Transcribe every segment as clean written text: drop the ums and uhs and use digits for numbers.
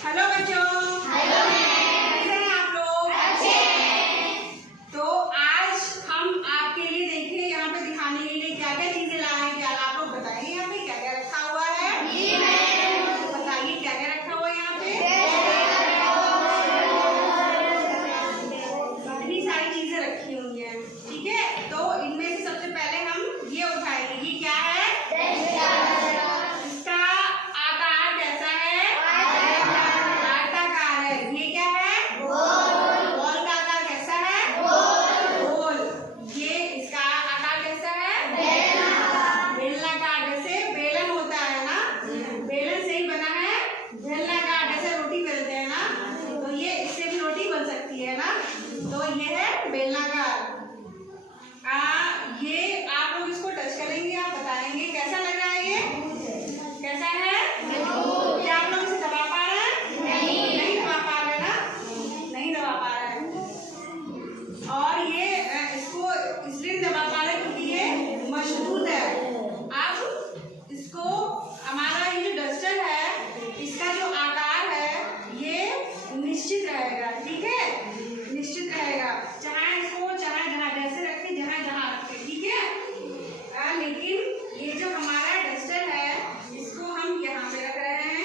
Hello बच्चों। Hello ma'am. कैसे हैं आप लोग? अच्छे हैं। तो आज हम आपके लिए देखिए यहाँ पे दिखाने के लिए क्या क्या चीजें लाए हैं। क्या आप लोग बताइए यहाँ पे क्या क्या रखा हुआ है? जी मैम। बताइए क्या क्या रखा हुआ है यहाँ पे? इतनी सारी चीजें रखी हुई हैं, ठीक है। तो इनमें से सबसे पहले हम ये उठाएंगे। ये क्या है? इसका आकार कैसा है? आयताकार है। ये क्या है? बॉल का आकार कैसा है? गोल। ये इसका आकार कैसा है? बेलनाकार। जैसे बेलन होता है ना, बेलन से ही बना है बेलनाकार। जैसे रोटी बेलते हैं ना, तो ये इससे भी रोटी बन सकती है ना, तो ये है बेलनाकार। ये आप लोग इसको टच करेंगे, आप बताएंगे कैसा लग रहा है। ये कैसा है? क्या आप लोग इसे दबा पा रहे हैं? नहीं दबा पा रहे ना, नहीं दबा पा रहे हैं। और ये इसको इसलिए दबा पा रहे क्योंकि ये मजबूत है। अब इसको हमारा ये जो डस्टर है, इसका जो आकार है ये निश्चित रहेगा, ठीक है, निश्चित रहेगा। चाहे इसको चाहे जहाँ जैसे रखे, जहाँ जहाँ रखे, ठीक है। लेकिन ये जो हमारा डस्टर है इसको हम यहाँ पे रख रहे हैं,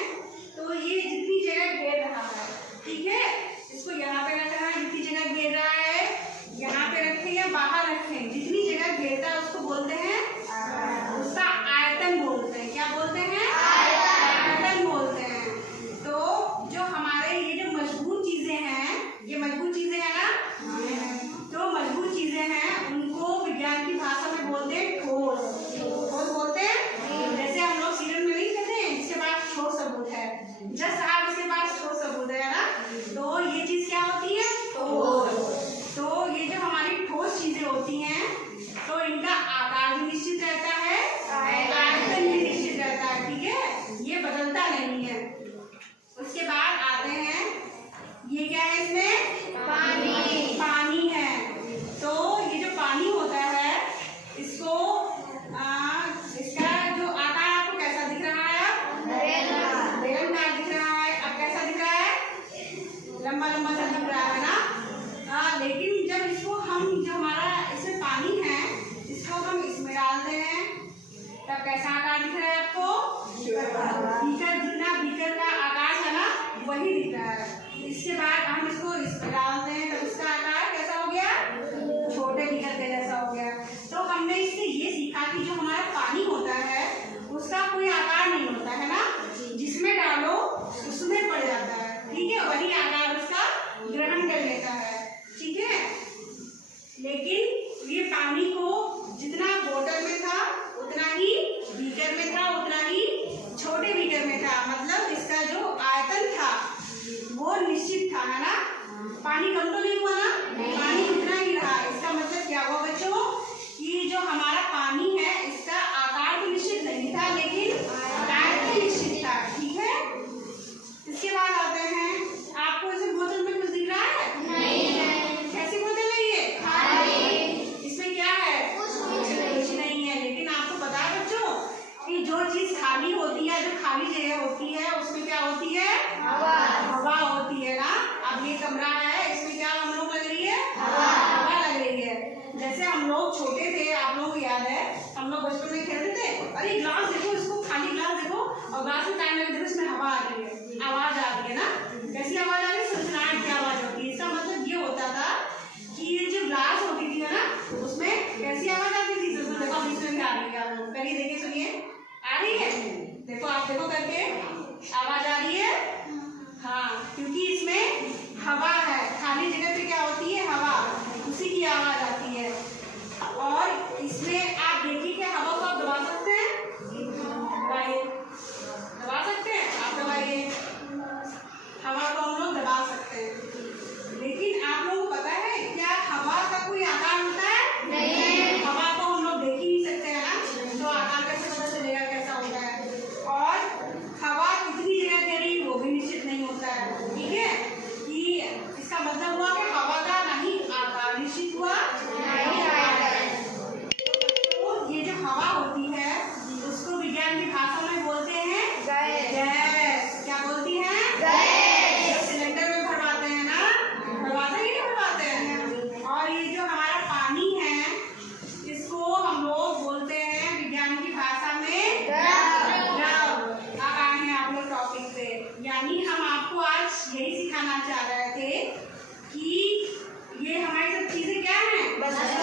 तो ये जितनी जगह घेर रहा है, ठीक है, इसको यहाँ पे रख रहा है। जितनी जगह घेर रहा है यहाँ पे रखें या बाहर रखें, जितनी जगह घेरता है उसको बोलते हैं, उसका आयतन बोलते हैं। क्या बोलते हैं? आयतन बोलते हैं। तो जो हमारे ये जो मजबूत चीजें हैं, ये मजबूत चीजें हैं ना, तो मजबूत चीजें हैं उनको विज्ञान की भाषा में बोलते हैं ठोस। ठोस बोलते हैं। जैसे हम लोग सीरियल में नहीं कहते हैं इसके पास ठोस सबूत है, जस्ट आप इसके पास ठोस सबूत है ना, तो ये चीज क्या होती है? ठोस। तो ये जो हमारी ठोस चीजें होती हैं तो इनका आकार भी निश्चित रहता है, आयतन भी निश्चित रहता है, ठीक है, ये बदलता नहीं है। उसके बाद आते हैं, ये क्या है? इसमें पानी है। तो ये जो पानी होता है इसको इसका जो आकार आपको कैसा दिख रहा है? बेलनाकार दिख रहा है। अब कैसा दिख रहा है? लंबा लंबा सा दिख रहा है ना। लेकिन जब इसको हम जो हमारा इसमें पानी है इसको हम इसमें डालते हैं तब कैसा आकार दिख रहा है आपको? बीकर जितना बीकर का आकार है ना वही दिख रहा है। इसके बाद हम इसको इसमें डालते हैं तब इसका आकार कैसा हो गया? छोटे बीकर के जैसा हो गया। तो हमने इससे ये सीखा कि जो हमारा पानी होता है उसका कोई आकार नहीं होता है ना, जिसमें डालो उसमें पड़ जाता है, ठीक है, वही आकार उसका ग्रहण कर लेता है, ठीक है। लेकिन ये पानी को जितना बोतल में था उतना ही बीकर में था, उतना ही छोटे बीकर में था। मतलब इसका जो आयतन था वो निश्चित था, है ना। पानी कम तो नहीं हुआ ना, पानी उतना ही रहा। इसका मतलब क्या हुआ बच्चों कि जो हमारा पानी है इसका आकार तो निश्चित नहीं था लेकिन आयतन निश्चित था, ठीक है। इसके बाद आते हैं, आपको इस बोतल में कुछ दिख रहा है? नहीं है। कैसी बोतल है ये? खाली। इसमें क्या है? कुछ नहीं है। लेकिन आपको पता है बच्चों कि जो चीज खाली होती है, जो खाली जगह होती है उसमें क्या होती है? हवा होती है ना। अब ये कमरा है, इसमें क्या हम लोग लग रही है? हवा लग रही है। जैसे हम लोग छोटे थे, आप लोगों को याद है, हम लोग बचपन में खेलते थे, अरे ग्लास देखो, इसको खाली ग्लास देखो, और ग्लास में टाइम लगे देखो इसमें हवा आ रही है, आवाज आ रही है ना। कैसी आवाज आ रही है? सनसनाहट की आवाज होती है। इसका मतलब ये होता था कि ये जो ग्लास होती थी ना उसमें कैसी आवाज आती थी? देखो अब इसमें भी आ रही है। करिए, देखिए, सुनिए, आ रही है? देखो, आप देखो करके, आवाज आ रही है। हाँ, क्योंकि इसमें हवा है। खाली जगह पे क्या होती है? हवा, उसी की आवाज आती है। और इसमें आप देखिए कि हवा को आप दबा सकते हैं, बताना चाह रहे थे कि ये हमारी सब चीजें क्या हैं?